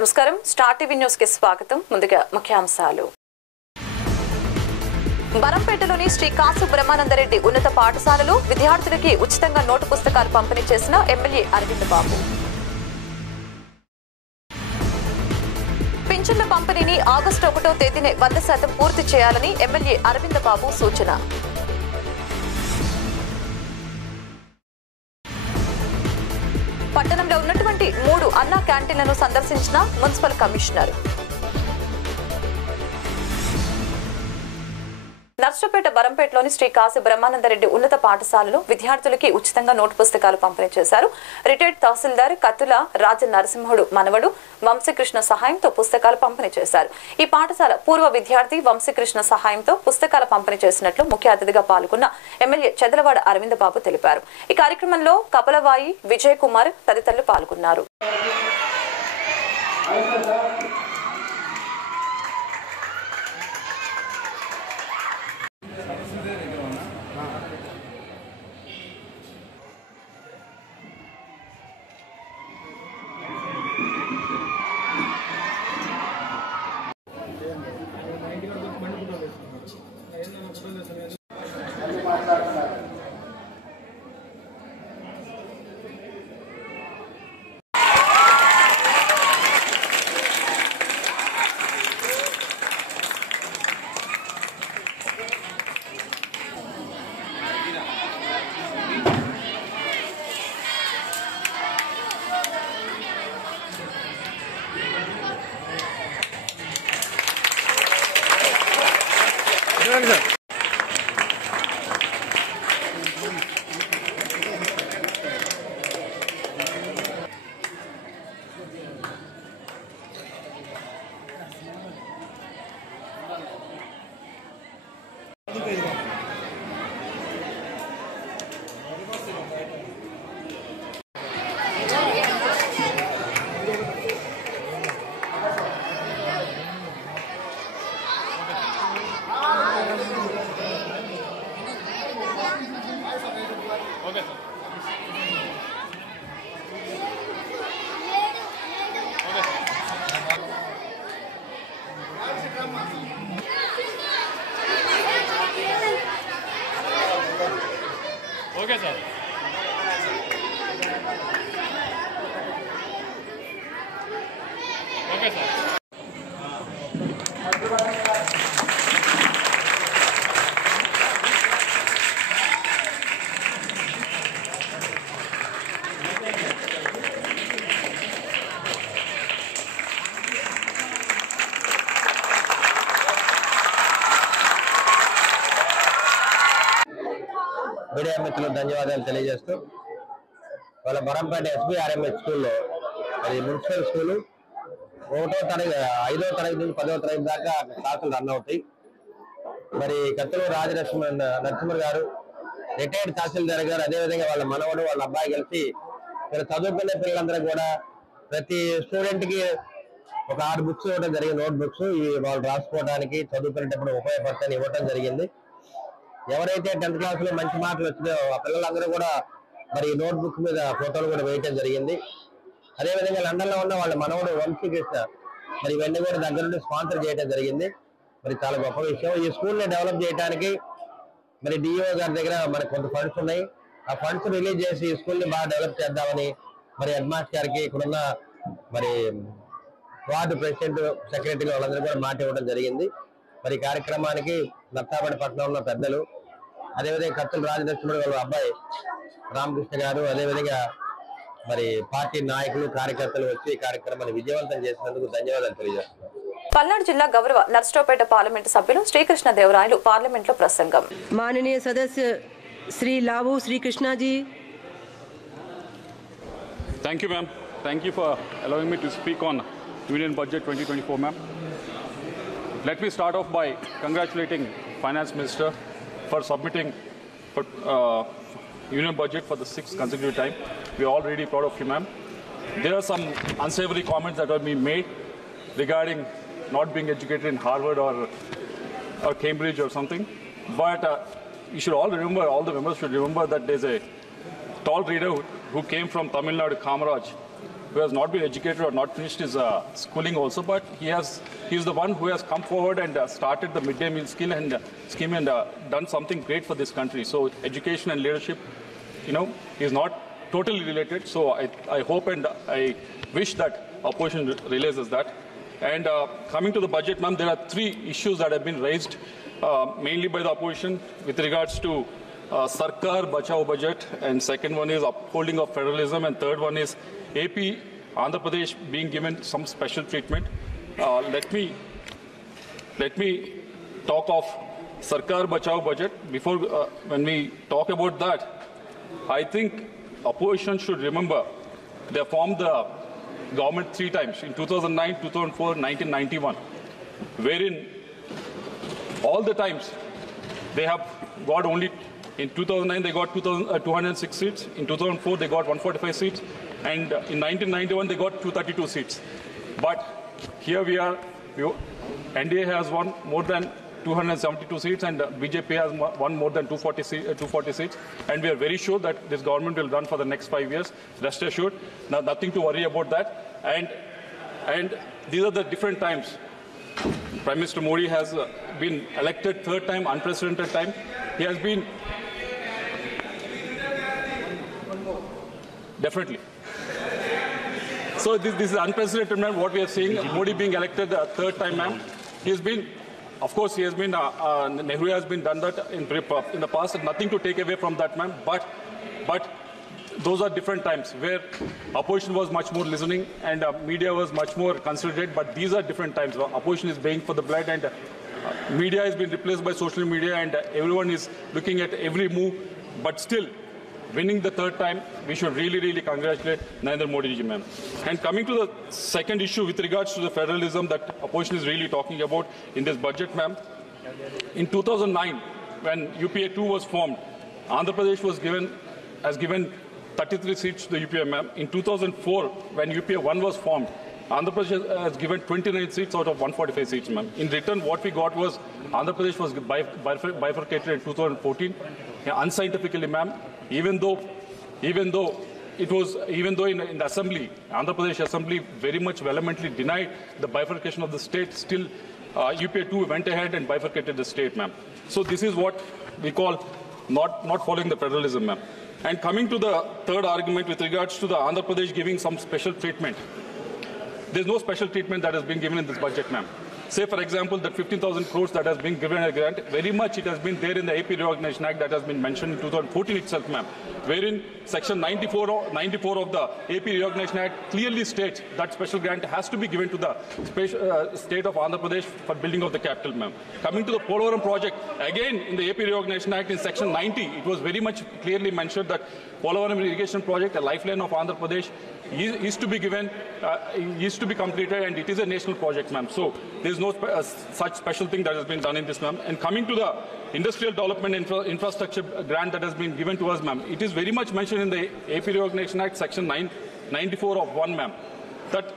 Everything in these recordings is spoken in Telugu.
నమస్కారం స్టార్ టీవీ న్యూస్ కి స్వాగతం. ముందుగా ముఖ్యాంశాలు. బరంపేటలోని శ్రీ కాసు బ్రహ్మానందరెడ్డి ఉన్నత పాఠశాలలో విద్యార్థులకి ఉచితంగా నోటు పుస్తకాలు పంపిణీ చేసిన ఎమ్మెల్యే అరవింద్ బాబు. పింఛన్ల పంపిణీని ఆగస్టు 1వ తేదీనే 100% పూర్తి చేయాలని ఎమ్మెల్యే అరవింద్ బాబు సూచన. పట్టణంలో ఉన్నటువంటి 3 అన్నా క్యాంటీన్లను సందర్శించిన మున్సిపల్ కమిషనర్. నర్సరావుపేట బరంపేటలోని శ్రీ కాశీ బ్రహ్మానందరెడ్డి ఉన్నత పాఠశాలలో విద్యార్థులకి ఉచితంగా నోటు పుస్తకాలు పంపిణీ చేశారు. రిటైర్డ్ తహసీల్దార్ కత్తుల రాజ నరసింహుడు మనవడు వంశీకృష్ణ సహాయంతో పుస్తకాలు పంపిణీ చేశారు. ఈ పాఠశాల పూర్వ విద్యార్థి వంశీకృష్ణ సహాయంతో పుస్తకాల పంపిణీ చేసినట్లు ముఖ్య అతిథిగా పాల్గొన్న ఎమ్మెల్యే చెదలవాడ అరవింద్ బాబు తెలిపారు. ఈ కార్యక్రమంలో కపలవాయి విజయ్ కుమార్ తదితరులు పాల్గొన్నారు. Okay, sir. Okay, sir. Media మిత్రులకు ధన్యవాదాలు తెలియజేస్తూ వాళ్ళ బరంపేట SBRMH స్కూల్లో అది మున్సిపల్ స్కూలు 5వ తరగతి నుంచి 10వ తరగతి దాకా క్లాసులు రన్ అవుతాయి. మరి కత్తుల నరసింహ గారు రిటైర్డ్ తహసీల్దార్ గారు అదేవిధంగా వాళ్ళ మనవడు వాళ్ళ అబ్బాయి కలిసి ఇక్కడ చదువుకునే పిల్లలందరూ కూడా ప్రతి స్టూడెంట్ కి ఒక 6 బుక్స్ ఇవ్వడం జరిగింది. నోట్ బుక్స్ ఇవి వాళ్ళు రాసుకోవడానికి చదువుకునేటప్పుడు ఉపయోగపడతాయని ఇవ్వడం జరిగింది. ఎవరైతే 10th క్లాస్ లో మంచి మార్కులు వచ్చినాయో ఆ పిల్లలందరూ కూడా మరి నోట్ బుక్ మీద ఫోటోలు కూడా వేయటం జరిగింది. అదేవిధంగా లండన్ లో ఉన్న వాళ్ళ మనవడు వంశీకృష్ణ మరి ఇవన్నీ కూడా దగ్గర నుండి స్పాన్సర్ చేయడం జరిగింది. మరి చాలా గొప్ప విషయం. ఈ స్కూల్ ని డెవలప్ చేయడానికి మరి డిఓ గారి దగ్గర మనకు కొంత ఫండ్స్ ఉన్నాయి. ఆ ఫండ్స్ రిలీజ్ చేసి ఈ స్కూల్ ని బాగా డెవలప్ చేద్దామని మరి హెడ్ మాస్టర్ గారికి ఇక్కడున్న మరి వార్డు ప్రెసిడెంట్ సెక్రటరీ వాళ్ళందరూ కూడా మాట ఇవ్వడం జరిగింది. మరి కార్యక్రమానికి నర్సాపేట పట్టణంలో పెద్దలు అదేవిధంగా కత్తుల రాజనరసింహుడు వాళ్ళ అబ్బాయి రామకృష్ణ గారు అదేవిధంగా మరి పార్టీ నాయకులు కార్యకర్తలు వచ్చి కార్యక్రమాన్ని విజయవంతం చేసినందుకు ధన్యవాదాలు తెలియజేస్తున్నారు. పల్నాడు జిల్లా గౌరవ నర్సరావుపేట పార్లమెంటు సభ్యులు శ్రీకృష్ణ దేవరాయలు పార్లమెంట్ లో ప్రసంగం. माननीय सदस्य Shri लाभू Shri Krishna ji. Thank you, ma'am. Thank you for allowing me to speak on Union Budget 2024, ma'am. Let me start off by congratulating Finance Minister for submitting for, Union Budget for the 6th consecutive time. We are all really proud of you, ma'am. There are some unsavory comments that have been made regarding not being educated in Harvard or Cambridge or something. But you should all remember, all the members should remember that there's a tall reader who came from Tamil Nadu, Kamaraj, who has not been educated or not finished his schooling also, but he is the one who has come forward and started the midday meal scheme and done something great for this country. So education and leadership, is not totally related. So I hope and I wish that opposition realizes that. And coming to the budget, ma'am, there are three issues that have been raised mainly by the opposition with regards to Sarkar Bachao budget, and second one is upholding of federalism, and third one is AP, Andhra Pradesh being given some special treatment. Let me talk of Sarkar Bachao budget. Before, when we talk about that, I think opposition should remember they formed the government three times, in 2009, 2004, 1991, wherein all the times they have got only, in 2009 they got 206 seats, in 2004 they got 145 seats, and in 1991 they got 232 seats. But here we are, NDA has won more than 272 seats, and BJP has won more than 240 seats, and we are very sure that this government will run for the next 5 years. Rest assured, nothing to worry about that. And these are the different times. Prime Minister Modi has been elected third time, unprecedented time. He has been definitely. So this is unprecedented, ma'am, what we are seeing. Modi being elected the third time, ma'am. He has been, of course, he has been, Nehru has been done that in the past, and nothing to take away from that, ma'am. But those are different times where opposition was much more listening and media was much more considerate, but these are different times. Opposition is paying for the blood, and media has been replaced by social media, and everyone is looking at every move, but still, winning the third time, we should really congratulate Narendra Modi ji, ma'am. And coming to the second issue with regards to the federalism that opposition is really talking about in this budget, ma'am. In 2009, when UPA 2 was formed, Andhra Pradesh was given 33 seats to the UPA, ma'am. In 2004, when UPA 1 was formed, Andhra Pradesh has given 29 seats out of 145 seats, ma'am. In return, what we got was Andhra Pradesh was bifurcated in 2014, unscientifically, ma'am. Even though in the assembly, Andhra Pradesh assembly very much vehemently denied the bifurcation of the state, still UPA 2 went ahead and bifurcated the state, ma'am. So this is what we call not following the federalism, ma'am. And coming to the third argument with regards to the Andhra Pradesh giving some special treatment, there's no special treatment that has been given in this budget, ma'am. Say, for example, that 15,000 crores that has been given a grant, very much it has been there in the AP Reorganization Act that has been mentioned in 2014 itself, ma'am, wherein Section 94 of the AP Reorganization Act clearly states that special grant has to be given to the state of Andhra Pradesh for building of the capital, ma'am. Coming to the Polavaram project, again in the AP Reorganization Act in Section 90, it was very much clearly mentioned that Polavaram irrigation project, a lifeline of Andhra Pradesh, is to be given, is to be completed, and it is a national project, ma'am. So there is no such special thing that has been done in this, ma'am. And coming to the industrial development infrastructure grant that has been given to us, ma'am, it is very much mentioned in the AP Reorganization Act, Section 94 of 1, ma'am, that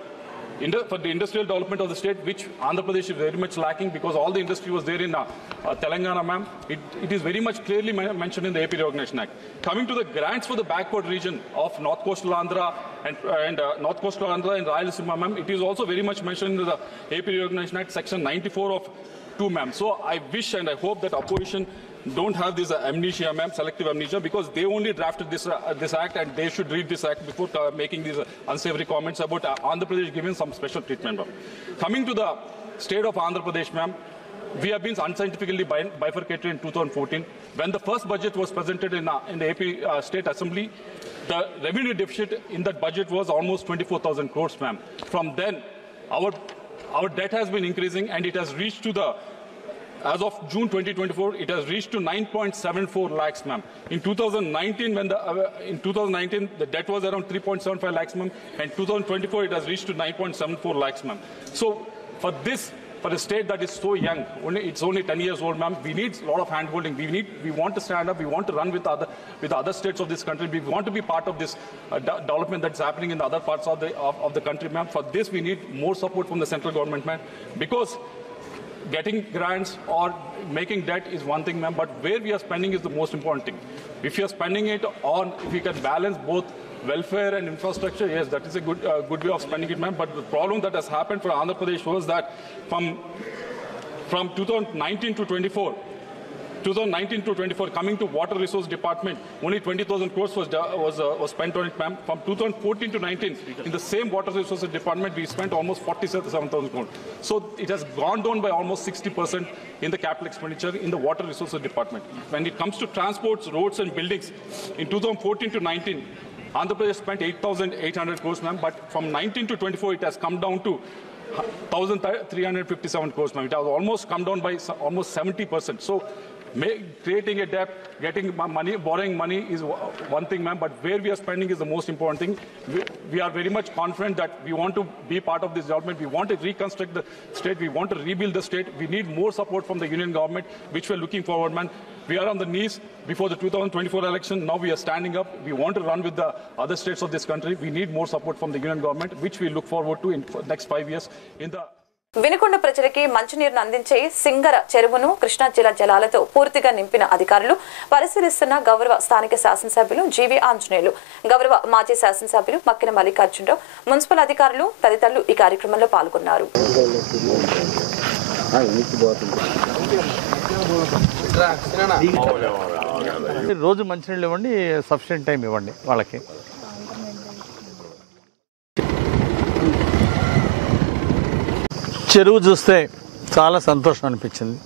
for the industrial development of the state, which Andhra Pradesh is very much lacking because all the industry was there in Telangana, ma'am. It is very much clearly mentioned in the AP Reorganization Act. Coming to the grants for the backward region of North Coastal Andhra and North Coastal Andhra and Rayalaseema, ma'am, it is also very much mentioned in the AP Reorganization Act, Section 94 of 2, ma'am. So I wish and I hope that opposition don't have this amnesia, ma'am, selective amnesia, because they only drafted this act, and they should read this act before making these unsavory comments about Andhra Pradesh giving some special treatment, ma'am. Coming to the state of Andhra Pradesh, ma'am, we have been unscientifically bifurcated in 2014. When the first budget was presented in the AP State Assembly, the revenue deficit in that budget was almost 24,000 crores, ma'am. From then, our debt has been increasing, and it has reached to the, as of June 2024, it has reached to 9.74 lakhs, ma'am. In 2019, the debt was around 3.75 lakhs, ma'am, and 2024 it has reached to 9.74 lakhs, ma'am. So for a state that is so young, it's only 10 years old, ma'am, we need a lot of hand-holding. We want to stand up. We want to run with other states of this country. We want to be part of this development that's happening in the other parts of the country, ma'am. For this, we need more support from the central government, ma'am, because getting grants or making debt is one thing, ma'am, but where we are spending is the most important thing. If you are spending it on, if we can balance both welfare and infrastructure, yes, that is a good way of spending it, ma'am. But the problem that has happened for Andhra Pradesh was that from 2019 to 24, coming to Water Resource Department, only 20,000 crores was spent on it, ma'am. From 2014 to 19, in the same Water Resources Department, we spent almost 47,000 crores. So it has gone down by almost 60% in the capital expenditure in the Water Resources Department. When it comes to transports, roads and buildings, in 2014 to 19, Andhra Pradesh spent 8,800 crores, ma'am. But from 19 to 24, it has come down to 1,357 crores, ma'am. It has almost come down by almost 70%. So creating a debt, getting money, borrowing money is one thing, ma'am, but where we are spending is the most important thing. We are very much confident that we want to be part of this development. We want to reconstruct the state. We want to rebuild the state. We need more support from the union government, which we are looking forward, man. We are on the knees before the 2024 election. Now we are standing up. We want to run with the other states of this country. We need more support from the union government, which we look forward to in the next 5 years. Vinukonda ప్రజలకి మంచినీరును అందించే సింగర చెరువును కృష్ణా జిల్లా జలాలతో పూర్తిగా నింపిన అధికారులు పరిశీలిస్తున్న గౌరవ స్థానిక శాసనసభ్యులు జీవీ ఆంజనేయులు, గౌరవ మాజీ శాసనసభ్యులు మక్కిన మల్లికార్జునరావు, మున్సిపల్ అధికారులు తదితరులు ఈ కార్యక్రమంలో పాల్గొన్నారు. రోజు మంచినీళ్ళు ఇవ్వండి, సఫిషియెంట్ టైం ఇవ్వండి వాళ్ళకి. చెరువు చూస్తే చాలా సంతోషం అనిపించింది.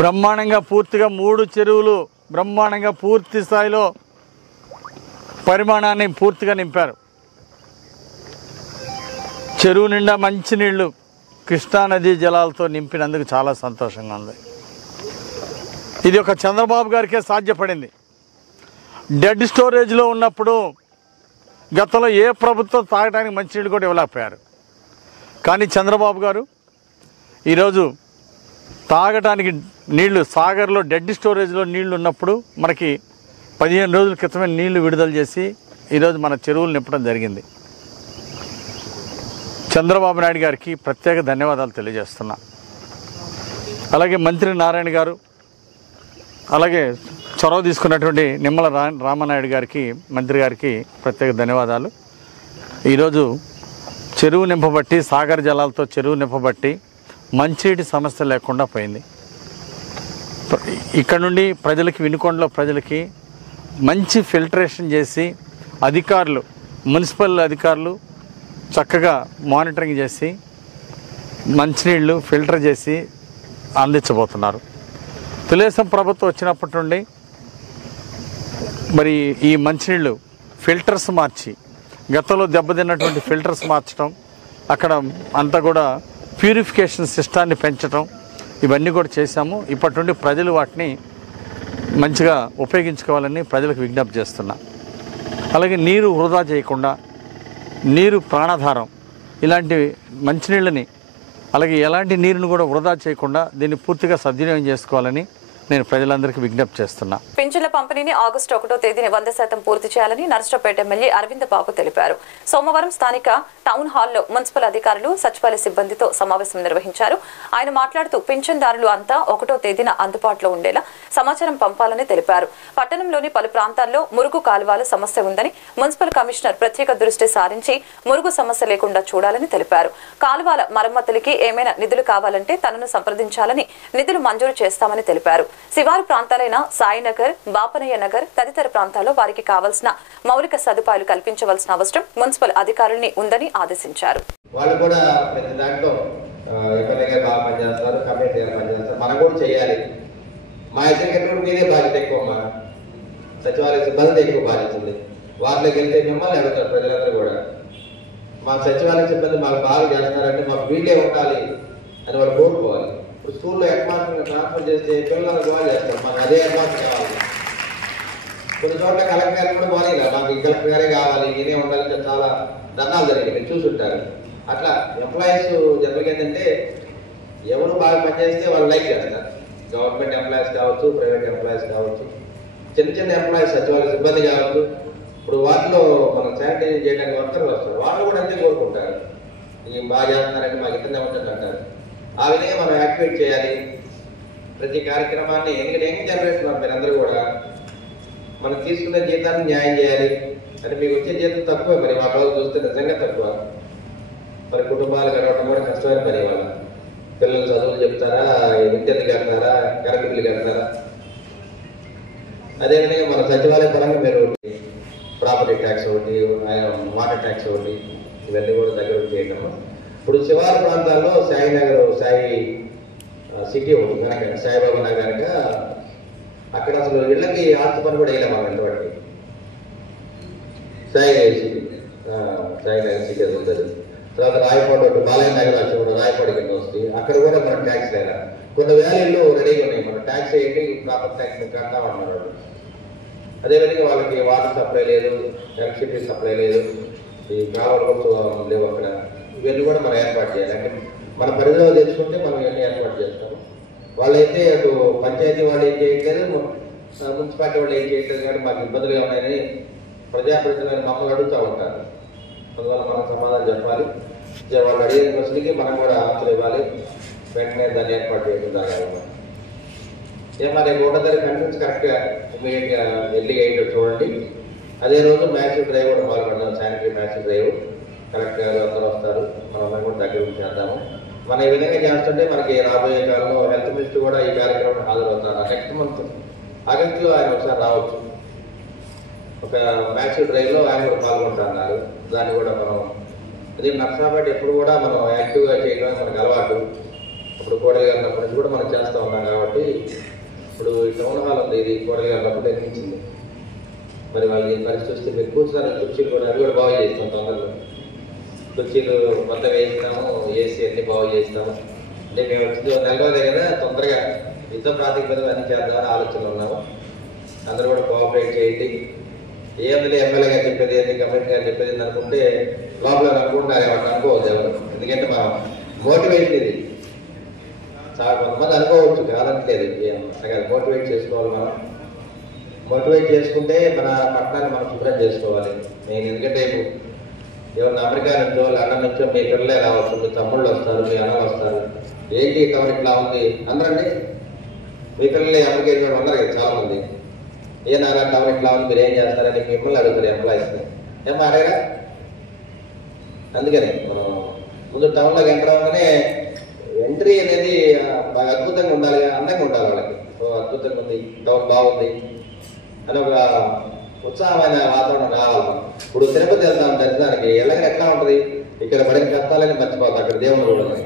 బ్రహ్మాండంగా పూర్తిగా 3 చెరువులు బ్రహ్మాండంగా పూర్తి స్థాయిలో పరిమాణాన్ని పూర్తిగా నింపారు. చెరువు నిండా మంచినీళ్లు కృష్ణానదీ జలాలతో నింపినందుకు చాలా సంతోషంగా ఉంది. ఇది ఒక చంద్రబాబు గారికే సాధ్యపడింది. డెడ్ స్టోరేజ్లో ఉన్నప్పుడు గతంలో ఏ ప్రభుత్వం తాగడానికి మంచినీళ్ళు కూడా ఇవ్వలేకపోయారు. కానీ చంద్రబాబు గారు ఈరోజు తాగడానికి నీళ్లు సాగర్లో డెడ్ స్టోరేజ్లో నీళ్లు ఉన్నప్పుడు మనకి 15 రోజుల క్రితమే నీళ్లు విడుదల చేసి ఈరోజు మన చెరువులు నింపడం జరిగింది. చంద్రబాబు నాయుడు గారికి ప్రత్యేక ధన్యవాదాలు తెలియజేస్తున్నా. అలాగే మంత్రి నారాయణ గారు, అలాగే చొరవ తీసుకున్నటువంటి నిమ్మల రామనాయుడు గారికి, మంత్రి గారికి ప్రత్యేక ధన్యవాదాలు. ఈరోజు చెరువు నింపబట్టి, సాగర్ జలాలతో చెరువు నింపబట్టి మంచినీటి సమస్య లేకుండా పోయింది. ఇక్కడ నుండి ప్రజలకి, వినుకొండలో ప్రజలకి మంచి ఫిల్టరేషన్ చేసి అధికారులు, మున్సిపల్ అధికారులు చక్కగా మానిటరింగ్ చేసి మంచినీళ్ళు ఫిల్టర్ చేసి అందించబోతున్నారు. తెలుగుదేశం ప్రభుత్వం వచ్చినప్పటి నుండి మరి ఈ మంచినీళ్ళు ఫిల్టర్స్ మార్చి, గతంలో దెబ్బతిన్నటువంటి ఫిల్టర్స్ మార్చడం, అక్కడ అంతా కూడా ప్యూరిఫికేషన్ సిస్టాన్ని పెంచడం, ఇవన్నీ కూడా చేశాము. ఇప్పటి నుండి ప్రజలు వాటిని మంచిగా ఉపయోగించుకోవాలని ప్రజలకు విజ్ఞప్తి చేస్తున్నా. అలాగే నీరు వృధా చేయకుండా, నీరు ప్రాణాధారం, ఇలాంటి మంచినీళ్ళని అలాగే ఎలాంటి నీరును కూడా వృధా చేయకుండా దీన్ని పూర్తిగా సద్వినియోగం చేసుకోవాలని నేను ప్రజలందరికీ విజ్ఞప్తి చేస్తున్నా. పింఛన్ల పంపిణీని ఆగస్టు 1వ తేదీన 100% పూర్తి చేయాలని నర్సరావుపేట ఎమ్మెల్యే అరవింద్ బాబు తెలిపారు. సోమవారం స్థానిక టౌన్ హాల్లో మున్సిపల్ అధికారులు, సచివాలయ సిబ్బందితో సమావేశం నిర్వహించారు. ఆయన మాట్లాడుతూ పింఛన్దారులు అంతా 1వ తేదీన అందుబాటులో ఉండేలా సమాచారం పంపాలని తెలిపారు. పట్టణంలోని పలు ప్రాంతాల్లో మురుగు కాలువల సమస్య ఉందని మున్సిపల్ కమిషనర్ ప్రత్యేక దృష్టి సారించి మురుగు సమస్య లేకుండా చూడాలని తెలిపారు. కాలువల మరమ్మతులకి ఏమైనా నిధులు కావాలంటే తనను సంప్రదించాలని, నిధులు మంజూరు చేస్తామని తెలిపారు. శివారు ప్రాంతాలైన సాయినగర్, బాపనయ్య నగర్ తదితర ప్రాంతాల్లో వారికి కావాల్సిన మౌలిక సదుపాయాలు కల్పించవలసిన అవసరం మున్సిపల్ అధికారుల్ని ఉందని ఆదేశించారు. వాళ్ళు కూడా ప్రతి దాంట్లో ఎమ్మెల్యేగా బాగా పనిచేస్తారు, కమిటీగా పనిచేస్తారు, మనం కూడా చేయాలి. మా ఎగ్జిక్యూటివ్ మీదే బాధ్యత ఎక్కువ, మా సచివాలయ సిబ్బంది ఎక్కువ బాధ్యత ఉంది. వాటిలోకి వెళ్తే మిమ్మల్ని అడుగుతారు ప్రజలందరూ కూడా. మా సచివాలయ సిబ్బంది మాకు బాగా చేస్తున్నారంటే మాకు వీళ్ళే ఉండాలి అని వాళ్ళు కోరుకోవాలి. ఇప్పుడు స్కూల్లో హెడ్ మాస్టర్ని ట్రాన్స్ఫర్ చేస్తే పిల్లలు బాగా చేస్తారు, మాకు అదే హెడ్ మాస్టర్ కావాలి. కొన్ని చోట్ల కలెక్టర్ గారు కూడా బాగా మాకు ఈ కలెక్టర్ గారే కావాలి, నేనే ఉండాలంటే చాలా ధర్నాలు జరిగింది, మీరు చూసుంటారు. అట్లా ఎంప్లాయీస్ జనరల్గా ఏంటంటే ఎవరు బాగా పనిచేస్తే వాళ్ళు లైక్ చేస్తారు. గవర్నమెంట్ ఎంప్లాయీస్ కావచ్చు, ప్రైవేట్ ఎంప్లాయీస్ కావచ్చు, చిన్న చిన్న ఎంప్లాయీస్, సచివాలయ సిబ్బంది కావచ్చు. ఇప్పుడు వాటిలో మనం శానిటైజ్ చేయడానికి వర్కర్లు వస్తారు, వాళ్ళు కూడా అంతే కోరుకుంటారు. ఈ బాగా చేస్తున్నారంటే మాకు ఇతనే ఉంటుంది అంటారు. ఆ విధంగా మనం యాక్టివేట్ చేయాలి ప్రతి కార్యక్రమాన్ని. ఎందుకంటే యంగ్ జనరేషన్ మీరందరూ కూడా మనం తీసుకున్న జీతాన్ని న్యాయం చేయాలి. అంటే మీకు వచ్చే జీతం తక్కువ, మరి మా రోజు చూస్తే నిజంగా తక్కువ. మరి కుటుంబాలు గడవడం కూడా కష్టమైన పని. వాళ్ళ పిల్లలు చదువులు చెప్తారా, విద్యుత్ కడతారా, కరెంటు బిల్లు కడతారా. అదేవిధంగా మన సచివాలయ పరంగా మీరు ప్రాపర్టీ ట్యాక్స్ ఒకటి, వాటర్ ట్యాక్స్ ఒకటి, ఇవన్నీ కూడా దగ్గర చేయటము. ఇప్పుడు శివారు ప్రాంతాల్లో సాయినగర్, సాయి సిటీ ఒకటి కనుక, సాయిబాబా నగర్ కనుక అక్కడ అసలు ఇళ్ళకి ఆస్తి పని కూడా వేయలేము మనం ఇంతవరకు. సాయినగర్ సిటీ, సాయినగర్ సిటీ అది ఉంటుంది. తర్వాత రాయపాడు ఒకటి, బాలయ్య నగర్ వచ్చి కూడా రాయపాడు కింద వస్తుంది. అక్కడ కూడా మనం ట్యాక్స్ లేదా కొన్ని వ్యాలీల్లో రెడీగా ఉన్నాయి. మనం ట్యాక్స్ వేయండి, ప్రాపర్ ట్యాక్స్ కడతామన్నారు. అదేవిధంగా వాళ్ళకి వాటర్ సప్లై లేదు, ఎలక్ట్రిసిటీ సప్లై లేదు, ఈ కాలువలు లేవు అక్కడ. ఇవన్నీ కూడా మనం ఏర్పాటు చేయాలి. అంటే మన పరిధిలో తెచ్చుకుంటే మనం ఇవన్నీ ఏర్పాటు చేస్తాము. వాళ్ళైతే అటు పంచాయతీ వాళ్ళు ఏం చేయట్లేదు, మున్సిపాలిటీ వాళ్ళు ఏం చేయట్లేదు, కానీ మాకు ఇబ్బందులుగా ఉన్నాయని ప్రజాప్రతినిధులు మమ్మల్ని అడుగుతూ ఉంటారు. అందువల్ల మనం సమాధానం చెప్పాలి. వాళ్ళు అడిగిన ప్రశ్నకి మనం కూడా ఆన్సర్ ఇవ్వాలి. వెంటనే దాన్ని ఏర్పాటు చేయకుండా మరి 1 తారీఖు కంటెన్స్ కరెక్ట్గా ఇమీడియట్గా ఎర్లీగా అయ్యేటట్టు చూడండి. అదే రోజు మ్యాసివ్ డ్రైవ్ కూడా పాల్గొంటాం. శానిటరీ మ్యాసివ్ డ్రైవ్ కరెక్ట్గా అందరూ వస్తారు. మనం కూడా దగ్గర చేద్దాము. మనం ఈ విధంగా చేస్తుంటే మనకి రాబోయే కాలంలో హెల్త్ మినిస్టర్ కూడా ఈ కార్యక్రమం హాజరవుతారు. నెక్స్ట్ మంత్ ఆగస్టులో ఆయన ఒకసారి రావచ్చు. ఒక మ్యాసివ్ డ్రైవ్లో ఆయన కూడా పాల్గొంటున్నారు. దాన్ని కూడా మనం ఇది నర్సాపేట ఎప్పుడు కూడా మనం యాక్టివ్గా చేయడం మనకు అలవాటు. ఇప్పుడు కోడలి గారి నుంచి కూడా మనం చేస్తూ ఉన్నాం కాబట్టి ఇప్పుడు టౌన్ హాల్ ఉంది, ఇది కోడలి గారి అప్పుడు నిర్మించింది. మరి వాళ్ళు ఈ పరిస్థితి వస్తే మీరు కూర్చున్నారు, కుర్చీలు కూడా అవి కూడా బాగు చేస్తాం. తొందరలో కుర్చీలు మొత్తం వేస్తాము, ఏసీ అన్ని బాగు చేస్తాము. అంటే మేము వచ్చింది 4 రోజులే కదా, తొందరగా యుద్ధ ప్రాతిపదికన అన్ని చేద్దామని ఆలోచనలు ఉన్నాము. అందరూ కూడా కోఆపరేట్ చేయండి. ఏమిలే ఎమ్మెల్యే గారు చెప్పేది ఏంటి, కమిటీ గారు చెప్పేది ఏంటి అనుకుంటే లోపల అనుకుంటున్నారు, ఎవరు అనుకోవద్దు ఎవరు. ఎందుకంటే మా మోటివేషన్ ఇది. చాలా కొంతమంది అనుకోవచ్చు, కాదంటలేదు. మోటివేట్ చేసుకోవాలి. మనం మోటివేట్ చేసుకుంటే మన పట్టణాన్ని మనం శుభ్రం చేసుకోవాలి. నేను ఎందుకంటే ఎవరిని అమెరికా నుంచో లండన్ నుంచో మీ పిల్లలే రావచ్చు, మీ తమ్ముళ్ళు వస్తారు, మీ అన్నలు వస్తారు. ఏంటి కవర్ ఇట్లా ఉంది అందరండి. మీ పిల్లలు అమెరికా కూడా ఉన్నారు కదా చాలా మంది. ఏ నారా కవర్ ఇట్లా ఉంది, మీరు ఏం చేస్తారని మిమ్మల్ని అడుగుతారు ఎంప్లాయీస్. ఏమో అడగరా. అందుకని మనం ముందు టౌన్లోకి ఎంటర్ అవ్వగానే ఎంట్రీ అనేది బాగా అద్భుతంగా ఉండాలి, అందంగా ఉండాలి. వాళ్ళకి అద్భుతంగా ఉంది, టౌన్ బాగుంది అని ఒక ఉత్సాహమైన వాతావరణం రావాలి. ఇప్పుడు తిరుపతి వెళ్తాం దర్శనానికి, ఎలాగ ఎట్లా ఉంటుంది, ఇక్కడ పడిన కష్టాలని మర్చిపోతాం, అక్కడ దేవుని కూడా ఉంది.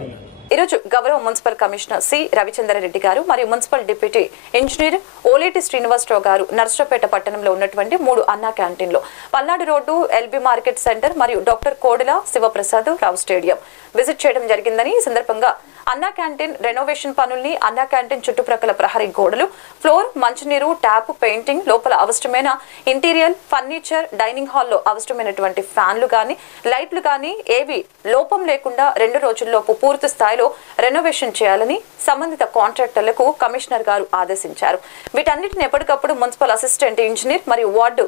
ఈరోజు గౌరవ మున్సిపల్ కమిషనర్ సి రవిచంద్రారెడ్డి గారు మరియు municipal deputy engineer Oleti Srinivasa Rao గారు నర్సరావుపేట పట్టణంలో ఉన్నటువంటి 3 అన్నా క్యాంటీన్లు, Palnadu road, LB market centre మరియు doctor Kodela Sivaprasad Rao stadium visit చేయడం జరిగిందని, ఈ సందర్భంగా అన్నా క్యాంటీన్ రెనోవేషన్ పనుల్ని, అన్నా క్యాంటీన్ చుట్టుప్రక్కల ప్రహరీ గోడలు, ఫ్లోర్, మంచినీరు, ట్యాప్, పెయింటింగ్, లోపల అవసరమైన ఇంటీరియర్ ఫర్నిచర్, డైనింగ్ హాల్లో అవసరమైనటువంటి ఫ్యాన్లు గాని లైట్లు గాని ఏవి లోపం లేకుండా 2 రోజుల్లోపు పూర్తి స్థాయిలో రెనోవేషన్ చేయాలని సంబంధిత కాంట్రాక్టర్లకు కమిషనర్ గారు ఆదేశించారు. వీటన్నిటిని ఎప్పటికప్పుడు మున్సిపల్ అసిస్టెంట్ ఇంజనీర్ మరియు వార్డు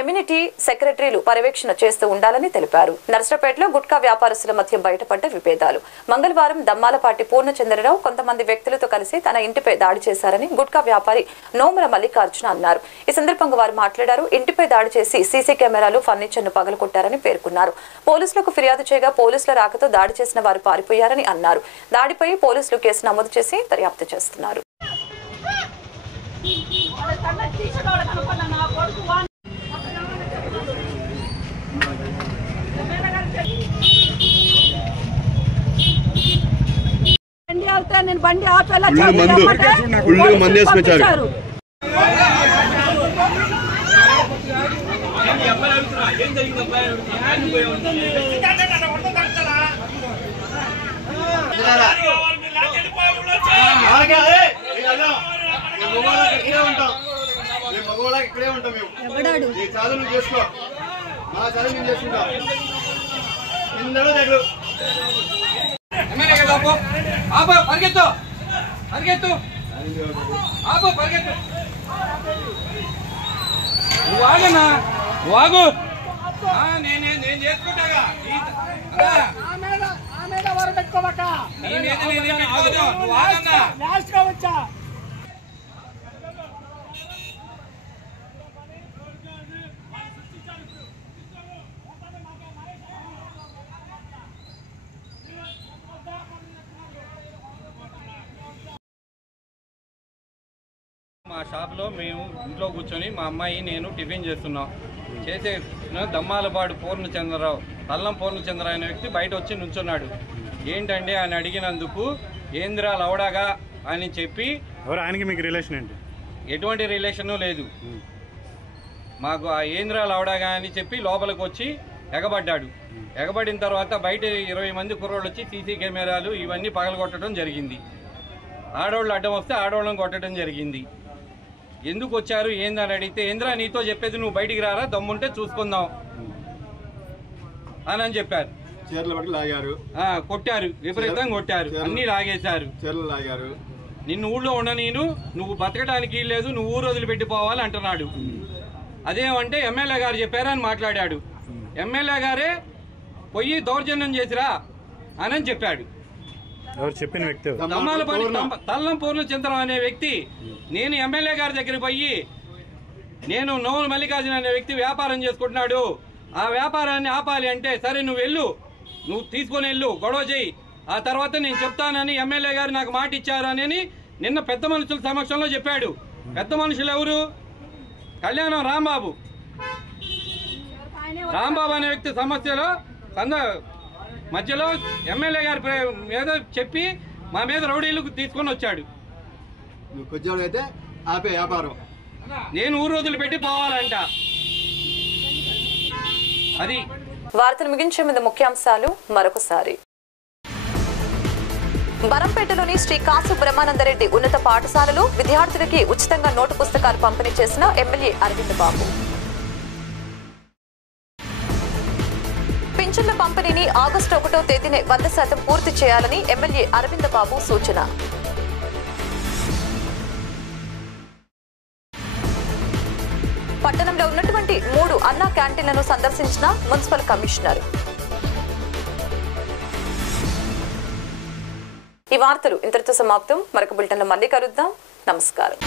ఎమ్యూనిటీ సెక్రటరీలు పర్యవేక్షణ చేస్తూ ఉండాలని తెలిపారు. నర్సరావుపేటలో గుట్కా వ్యాపారస్తుల మధ్య బయటపడ్డ విభేదాలు. మంగళవారం దమ్మాలపాటి పూర్ణచంద్రరావు కొంతమంది వ్యక్తులతో కలిసి తన ఇంటిపై దాడి చేశారని గుట్కా వ్యాపారి నోముల మల్లికార్జున అన్నారు. ఈ సందర్భంగా వారు మాట్లాడారు. ఇంటిపై దాడి చేసి సీసీ కెమెరాలు, ఫర్నిచర్ ను పగలగొట్టారని పేర్కొన్నారు. పోలీసులకు ఫిర్యాదు చేయగా పోలీసుల రాకతో దాడి చేసిన వారు పారిపోయారని అన్నారు. దాడిపై పోలీసులు కేసు నమోదు చేసి దర్యాప్తు చేస్తున్నారు. నేను బండి ఆపేలా మందేసుకొచ్చారు. ఇక్కడే ఉంటాం మేము. చదువు నువ్వు చేసుకో, మా చదువు మేము చేసుకుంటాం. దగ్గర పరిగెత్తు పరిగెత్తు ఆపు పరిగెత్తు. నువ్వు ఆగన్నా, వాగు. నేను చేసుకుంటాగా. పెట్టుకోబట్ట లాస్ట్ గా వచ్చా మా షాప్లో మేము ఇంట్లో కూర్చొని మా అమ్మాయి నేను టిఫిన్ చేస్తున్నాం. చేసే దమ్మాలపాడు పూర్ణచంద్రరావు, అల్లం పూర్ణచంద్రరావు అనే వ్యక్తి బయట వచ్చి నుంచున్నాడు. ఏంటండి అని అడిగినందుకు ఏంద్రా లవడాగా అని చెప్పి, ఆయనకి మీకు రిలేషన్ ఏంటి? ఎటువంటి రిలేషను లేదు మాకు. ఆ ఏంద్రా లవడాగా అని చెప్పి లోపలికి వచ్చి ఎగబడ్డాడు. ఎగబడిన తర్వాత బయట 20 మంది కుర్రోళ్ళు వచ్చి సీసీ కెమెరాలు ఇవన్నీ పగలగొట్టడం జరిగింది. ఆడవాళ్ళు అడ్డం వస్తే ఆడవాళ్ళని కొట్టడం జరిగింది. ఎందుకు వచ్చారు ఏందని అడిగితే, ఏంద్రా నీతో చెప్పేది, నువ్వు బయటికి రారా, దమ్ముంటే చూసుకుందాం అని చెప్పారు. చీరలు బట్టి లాగారు, కొట్టారు, విపరీతంగా కొట్టారు, అన్ని లాగేశారు. చీరలు లాగారు. నిన్ను ఊళ్ళో ఉన్న నువ్వు బతకడానికి లేదు, నువ్వు ఊరు వదిలిపెట్టిపోవాలి అంటున్నాడు. అదేమంటే ఎమ్మెల్యే గారు చెప్పారని మాట్లాడాడు. ఎమ్మెల్యే గారే పోయి దౌర్జన్యం చేసిరా అని చెప్పాడు. ఎవరు చెప్పిన వ్యక్తి? తల్లం పూర్ణచంద్రం అనే వ్యక్తి. నేను ఎమ్మెల్యే గారి దగ్గరికి పోయి, నేను నోముల మల్లికార్జున అనే వ్యక్తి వ్యాపారం చేసుకుంటున్నాడు, ఆ వ్యాపారాన్ని ఆపాలి అంటే, సరే నువ్వు వెళ్ళు, నువ్వు తీసుకొని వెళ్ళు, గొడవ చేయి, ఆ తర్వాత నేను చెప్తానని ఎమ్మెల్యే గారు నాకు మాట ఇచ్చారు అని నిన్న పెద్ద మనుషుల సమక్షంలో చెప్పాడు. పెద్ద మనుషులు ఎవరు? కళ్యాణం రాంబాబు అనే వ్యక్తి సమస్యలో మధ్యలో ఎమ్మెల్యే గారి మీద చెప్పి మా మీద రౌడీలకు తీసుకొని వచ్చాడు. అయితే ఆపే వ్యాపారం, నేను ఊరు రోజులు పెట్టి పోవాలంట. అది వార్తలు ముగించే ముందు ముఖ్యాంశాలు మరొకసారి. బరంపేటలోని శ్రీ కాసు బ్రహ్మానందరెడ్డి ఉన్నత పాఠశాలలో విద్యార్థులకి ఉచితంగా నోటు పుస్తకాలు పంపిణీ చేసిన ఎమ్మెల్యే అరవింద్ బాబు. పింఛన్ల పంపిణీని ఆగస్టు 1వ తేదీనే 100% పూర్తి చేయాలని ఎమ్మెల్యే అరవింద్ బాబు సూచన. పట్టణంలో ఉన్నటువంటి 3 అన్నా క్యాంటీన్లను సందర్శించిన మున్సిపల్ కమిషనర్. ఈ వార్తలు ఇంతటితో సమాప్తం. మరొక బులెటిన్లో మళ్ళీ కలుద్దాం. నమస్కారం.